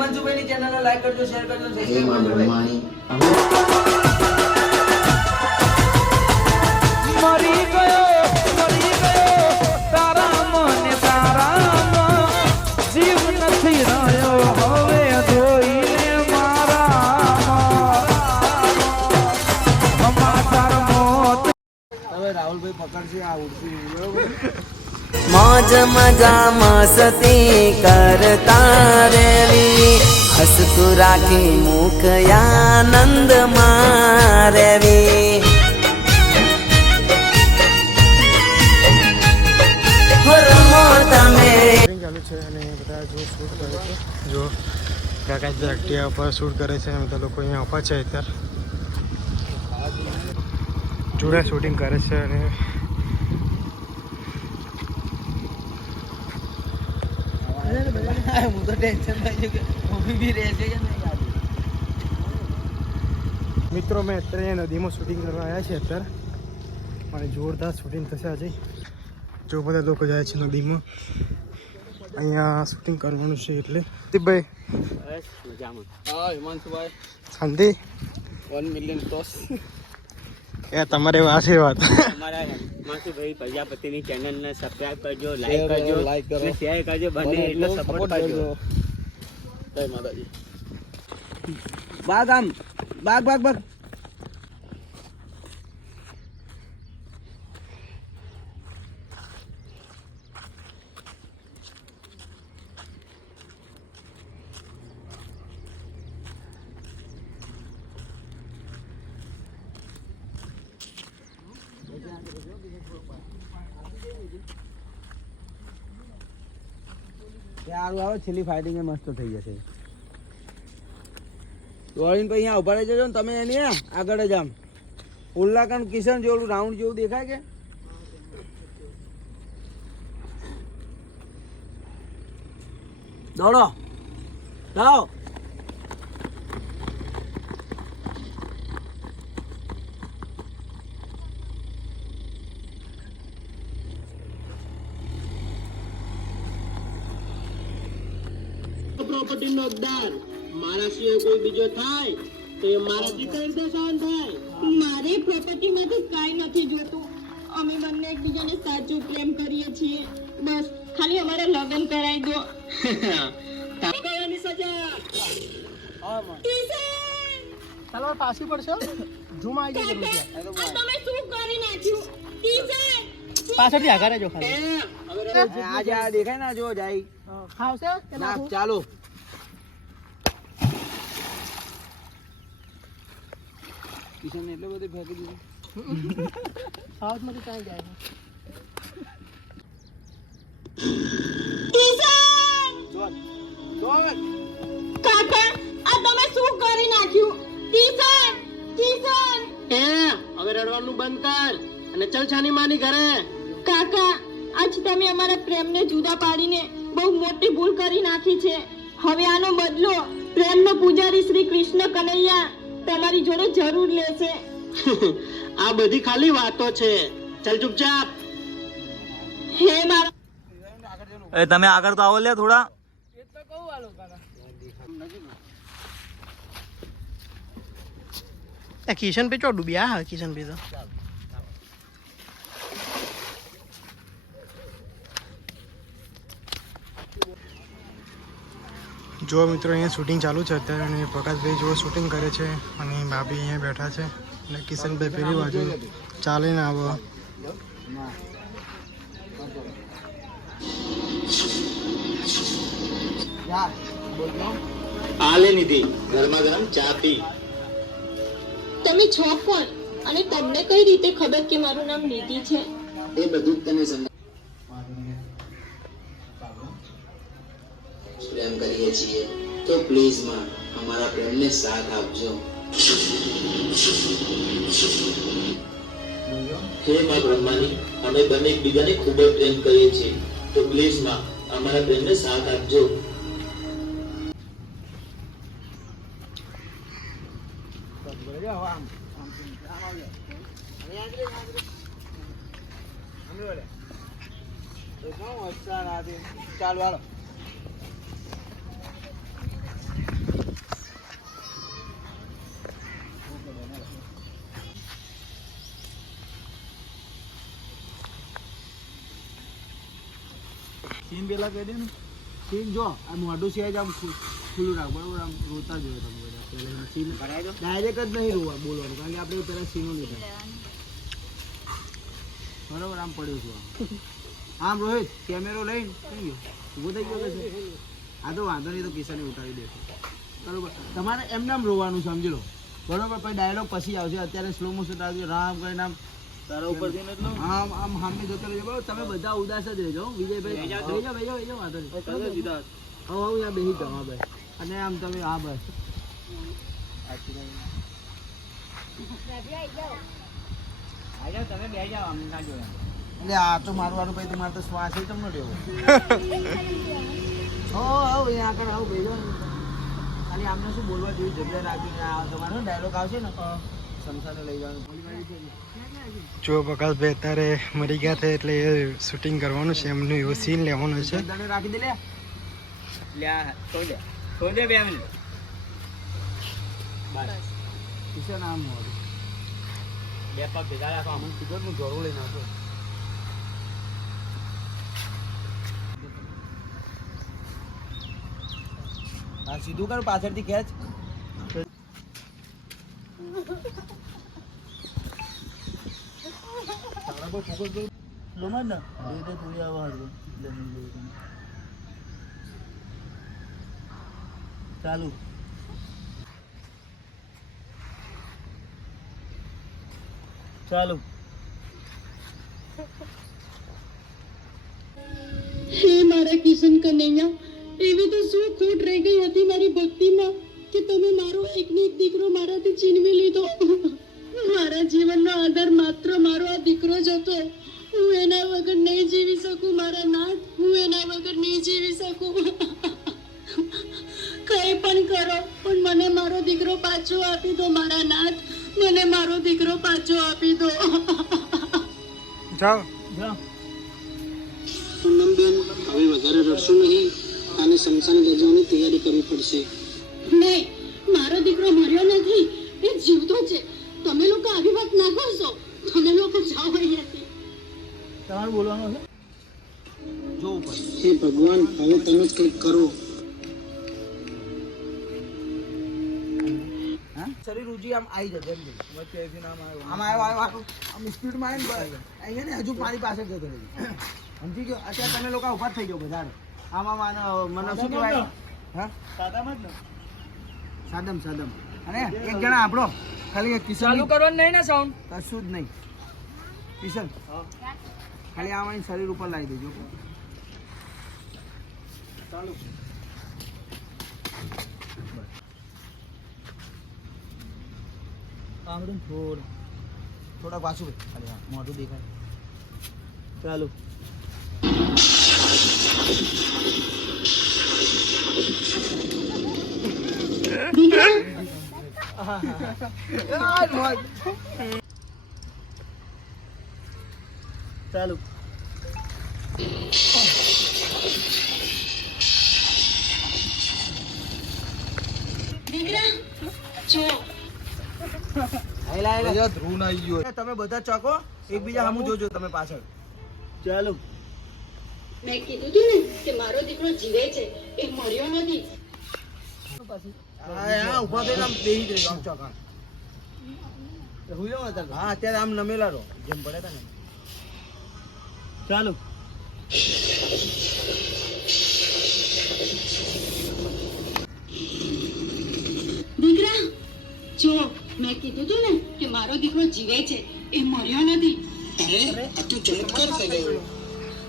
હિમાંશુભાઈની ચેનલને લાઈક કરજો, શેર કરજો, સબસ્ક્રાઇબ કરજો. મરી ગયો તારા મને તારામાં જીવ નથી રહ્યો હવે જોઈને મારા માતાર મોત. હવે રાહુલભાઈ પકડશે આ ઉડતી બરોબર. मौज मजा मस्ती करता रेवी हंसतू राखी मुख आनंद मारेवी ચાલુ છે અને બધા જો શૂટ કરે છે. જો કાકા જે એક્ટિવા પર શૂટ કરે છે અને બધા લોકો અહીંયા ઊભા છે અત્યારે જોડે શૂટિંગ કરે છે. અને હું તો ટેન્શન થઈ ગયું કે ઊભી બી રહેશે કે નહીં આજે. મિત્રો મેં અત્યારે અહીંયા નદીમાં શૂટિંગ કરવા આવ્યા છે અત્યારે અને જોરદાર શૂટિંગ થશે આજે. જો બધા લોકો જાય છે નદીમાં અહીંયા શૂટિંગ કરવાનું છે એટલે. દીપભાઈ હા હિમાંશુભાઈ શાંતિ 1 મિલિયન ટોસ. એ તમારે એવા આશીર્વાદ. અમારા હિમાંશુભાઈ પ્રજાપતિની ચેનલને સબસ્ક્રાઇબ કરજો, લાઈક કરજો, અને શેર કરજો, બને એટલો સપોર્ટ કરજો. જય માતાજી. બાગ આમ બાગ બાગ બાગ. સારું આવે છેલ્લી ફાઇટિંગ મસ્ત થઈ જશે. દોડીને પછી અહીંયા ઉભા રહી જજો ને તમે એની આગળ જ આમ ઉલ્લાકન કિશન જેવું રાઉન્ડ જેવું દેખાય કે દોડો જાઓ. પ્રોપર્ટી નો હકદાર મારા સિવાય કોઈ બીજો થાય તો એ મારાથી કઈ રીતે સહન થાય? મારે પ્રોપર્ટીમાંથી કાંઈ નથી જોતું. અમે બંને એકબીજાને સાચો પ્રેમ કરીએ છીએ. બસ ખાલી અમારે લગ્ન કરાવી દો. કયાની સજા? ચાલો પાછી પડશે ઝૂમ આવી આ તમે શું કરી નાખ્યું? કિશન! પાછળથી આગળ જો ખાલી આજે આ દેખાય ના જો જાય ખાવશે ના ચાલો. કિશન એટલે બધું ફેંકી દીધું. સાઉથમાંથી ક્યાં જાય કિશન! કાકા આ તમે શું કરી નાખ્યું? કિશન! કિશન! હવે રડવાનું બંધ કર અને ચલ છાની માની ઘરે. કાકા આજ તમે અમારા પ્રેમને જુદા પાડીને બહુ મોટી ભૂલ કરી નાખી છે. હવે આનો બદલો પ્રેમનો પૂજારી શ્રી કૃષ્ણ કનૈયા તમારી જોડે જરૂર લેશે. આ બધી ખાલી વાતો છે. ચલ ચૂપચાપ. હે મારા તમે આગળ તો આવો લે થોડા. કિશન પે ચો ડૂબ્યા હા કિશન પે તો જો મિત્રો અહીંયા શૂટિંગ ચાલુ છે અત્યારે અને પ્રકાશભાઈ જો શૂટિંગ કરે છે અને ભાભી અહીંયા બેઠા છે અને કિશનભાઈ પેલી બાજુ ચાલીને આવો. આલે નિધિ ગરમા ગરમ ચા પી. તમે છો કોણ અને તમને કઈ રીતે ખબર કે મારું નામ નિધિ છે? એ બધું જ તને પ્રેમ કરીએ છીએ તો પ્લીઝ માં અમારા પ્રેમને સાથ આપજો. હે માં બ્રહ્માની, અમે બંને એકબીજાને ખૂબ જ પ્રેમ કરીએ છીએ તો પ્લીઝ માં અમારા પ્રેમને સાથ આપજો. ચાલો હાલો. પેલા કહી દે ને સીન જો આ મોઢું છે જ આમ ખુલ્લું રાખ બરોબર આમ રોતા જ હોય તમે બધા પહેલા સીન ડાયરેક્ટ જ નહીં રોવા બોલવાનું કારણ કે આપણે પહેલા સીનો લીધા બરોબર આમ પડ્યો છું આમ રોહિત કેમેરો લઈને કઈ ગયો ઊભો થઈ ગયો છે આ તો વાંધો નહીં તો કિશને ઉતારી દેશે બરોબર તમારે એમને આમ રોવાનું સમજી લો બરોબર પછી ડાયલોગ પછી આવશે અત્યારે સ્લો મોશન આવશે રામ કરીને આમ તારા ઉપરથી એટલું આમ આમ સામે જતો રહેજો બરોબર તમે બધા ઉદાસ જ રહેજો વિજયભાઈ બેહી જાઓ વાંધો નહીં હવે ત્યાં બેસી જાઓ હા ભાઈ અને આમ તમે હા બસ તમે બે જાઓ અમને ના જોયા એટલે આ તો મારું વાળું ભાઈ તમારે તો શ્વાસ તમને લેવો હો અહીંયા આગળ આવું બેજો ખાલી આમને શું બોલવા જેવી જગ્યા રાખીને આ તમારો ડાયલોગ આવશે ને સમસાને લઈ જવાનું જો બકાસભાઈ અત્યારે મરી ગયા હતા એટલે એ શૂટિંગ કરવાનું છે એમનું એવો સીન લેવાનો છે તને રાખી દે લે છોડ દે 2 મિનિટ બસ કિશન આમ મોડું બે પગ ભેગા રાખો આમ ટિકટનું જોડું લઈને આવતો હા સીધું કર પાછળથી ખેંચ ચાલુ ચાલુ હે મારા કિશન કનૈયા એવી તો શું ખોટ રહી ગઈ હતી મારી ભક્તિમાં કે તમે મારો એકને એક દીકરો મારાથી છીનવી લીધો મારા જીવનનો આધાર માત્ર મારો આ દીકરો જ હતો હું એના વગર નહીં જીવી શકું મારા નાથ હું એના વગર નહીં જીવી શકું કંઈ પણ કરો પણ મને મારો દીકરો પાછો આપી દો મારા નાથ મને મારો દીકરો પાછો આપી દો જાઓ પૂનમબેન હવે વધારે રડશો નહીં અને શમશાન જવાની તૈયારી કરવી પડશે નહીં મારો દીકરો મર્યો નથી એ જીવતો છે તમે લોકો આવી વાત ના કરશો તમે લોકો જાઓ અહીંયાથી તમારું બોલવાનું છે જોવું પડે હે ભગવાન હવે તમે જ કંઈક કરો શરીર ઊંચી આમ આવી જશે એમ આમ આવ્યો આમ સ્પીડમાં આવે ને અહીંયા ને હજુ પાણી પાસે જતો રહેજો સમજી ગયો અત્યારે તમે લોકો ઉભા થઈ જાઓ બધા આમાં મને શું કહેવાય હા સાદમ અને એક જણા આપણો ખાલી એક કિશન ચાલુ કરવાનું નહીં ને સાઉન્ડ કશું જ નહીં કિશન ખાલી આમાં શરીર ઉપર લાવી દેજો ચાલુ આમડું થોડાક વાંચું ખાલી હા મોઢું દેખાય ચાલુ ચાલુ દીકરા જો તમે બધા ચોકો એકબીજા સામું જોજો તમે પાછળ ચાલો મેં કીધું તું ને કે મારો દીકરો જીવે છે એ મર્યો નથી હા ઉભા થઈને આમ બેસી જ રહેજો આમ ચોકા હા અત્યારે આમ નમેલા રહો જેમ પડે હતા ને ચાલો દીકરા જો મેં કીધું તું ને કે મારો દીકરો જીવે છે એ મર્યો નથી અરે આ તો ચમત્કાર થઈ ગયો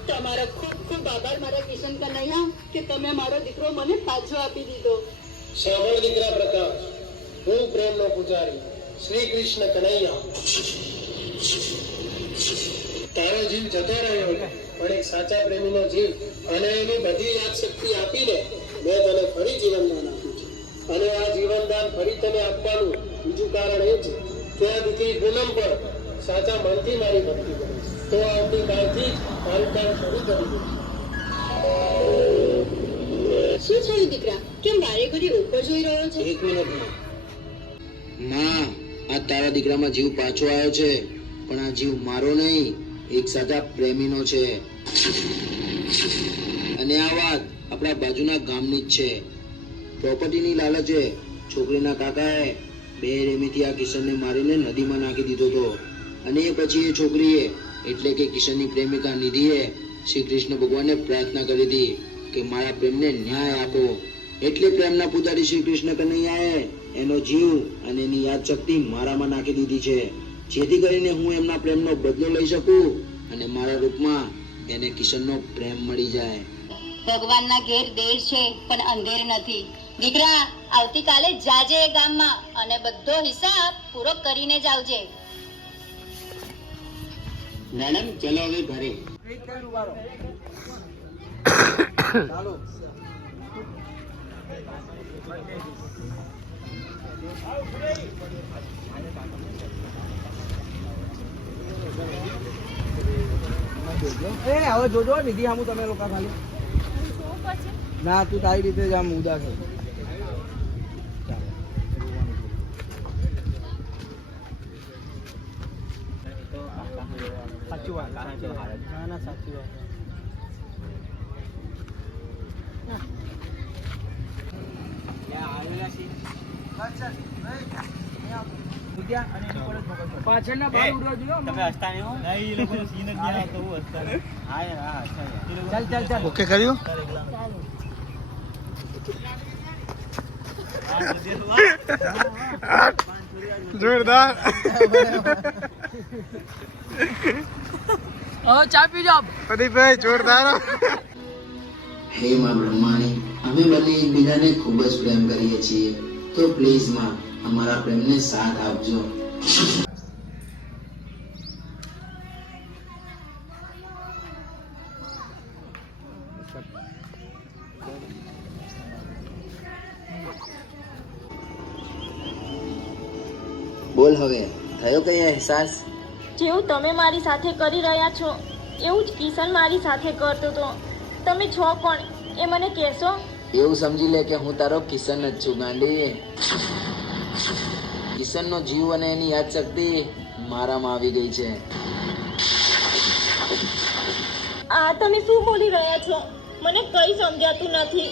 તમારો ખૂબ ખૂબ આભાર મારા કિશન કનૈયા કે તમે મારો દીકરો મને પાછો આપી દીધો સાંભળ દીકરા પ્રકાશ હું પ્રેમનો પૂજારી શ્રી કૃષ્ણ કનૈયા તારો જીવ જતો રહ્યો પણ એક સાચા પ્રેમીનો જીવ અને એની બધી યાદ શક્તિ આપીને મેં તને ફરી જીવનદાન આપ્યું છે અને આ જીવનદાન ફરી તને આપવાનું બીજું કારણ એ છે કે આ દીકરી પૂનમ પર સાચા મનથી મારી ભક્તિ કરે છે તો આવતીકાલથી જ મારું કામ શરૂ કરી દે શું થયું દીકરા કેમ વારે ઘડી ઉપર જોઈ રહ્યો છે એક મિનિટ માં આ તારા દીકરામાં જીવ પાછો આવ્યો છે પણ આ જીવ મારો નહીં એક સાચા પ્રેમીનો છે અને આ વાત આપણા બાજુના ગામની જ છે. પ્રોપર્ટીની લાલચે છોકરીના કાકાએ બેરહેમીથી આ કિશનને મારીને નદીમાં નાખી દીધો હતો. અને એ પછી એ છોકરીએ એટલે કે કિશનની પ્રેમિકા નિધિએ શ્રી કૃષ્ણ ભગવાનને પ્રાર્થના કરી હતી કે મારા પ્રેમને ન્યાય આપો. એટલે પ્રેમના પૂજારી શ્રી કૃષ્ણ કનૈયાએ એનો જીવ અને એની યાદ શક્તિ મારામાં નાખી દીધી છે, જેથી કરીને હું એમના પ્રેમનો બદલો લઈ શકું અને મારા રૂપમાં એને કિશનનો પ્રેમ મળી જાય. ભગવાનના ઘેર દેર છે પણ અંધેર નથી. દીકરા, આવતીકાલે જાજે એ ગામમાં અને બધો હિસાબ પૂરો કરીને જ આવજે. મેડમ ચલો હવે ઘરે. ચાલો. હવે જોજો નિધિ આમ તમે લોકો ખાલી ના તું તારી રીતે જ આમ ઉદાસ છે. સાચી વાત. ના સાચી વાત. પાછળના ભાગ ઉડવા જોઈએ. તમે હસતા નહીં હો. નહીં, એ લોકોનો સીન જ નહીં આવતો, હું હસતા નહીં. હા યાર, હા હસતા યાર. ચાલ ઓકે કર્યું? જોરદાર. હવે ચા પી જાવ. પ્રદીપભાઈ જોરદાર. હે માં બ્રહ્માણી, અમે બંને એકબીજાને ખૂબ જ પ્રેમ કરીએ છીએ, તો પ્લીઝ માં અમારા પ્રેમને સાથ આપજો. બોલ હવે, થયો કઈ અહેસાસ? જેવું તમે મારી સાથે કરી રહ્યા છો એવું જ કિશન મારી સાથે કરતો હતો. તમે છો કોણ એ મને કહેશો? એવું સમજી લે કે હું તારો કિશન જ છું ગાંડી. કિશનનો જીવ અને એની યાદ શક્તિ મારામાં આવી ગઈ છે. આ તમે શું બોલી રહ્યા છો? મને કઈ સમજાતું નથી.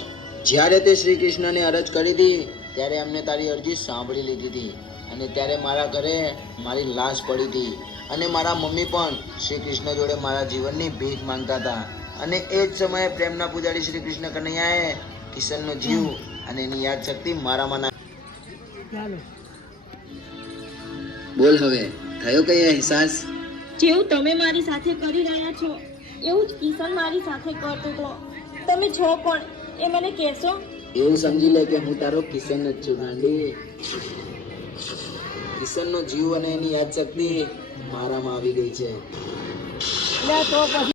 જ્યારે તે શ્રી કૃષ્ણને અરજ કરી હતી ત્યારે એમને તારી અરજી સાંભળી લીધી હતી અને ત્યારે મારા ઘરે મારી લાશ પડી હતી અને મારા મમ્મી પણ શ્રી કૃષ્ણ જોડે મારા જીવનની ભીખ માંગતા હતા. અને એ જ સમયે પ્રેમના પૂજારી શ્રી કૃષ્ણ કનૈયાએ કિશનનો જીવ અને એની યાદ શક્તિ મારામાં નાખી. બોલ હવે, થયો કઈ અહેસાસ? જેવું તમે મારી સાથે કરી રહ્યા છો એવું જ કિશન મારી સાથે કરતો હતો. તમે છો કોણ એ મને કહેશો? એવું સમજી લે કે હું તારો કિશન જ છું ગાંડી. કિશનનો જીવ અને એની યાદ શક્તિ મારામાં આવી ગઈ છે.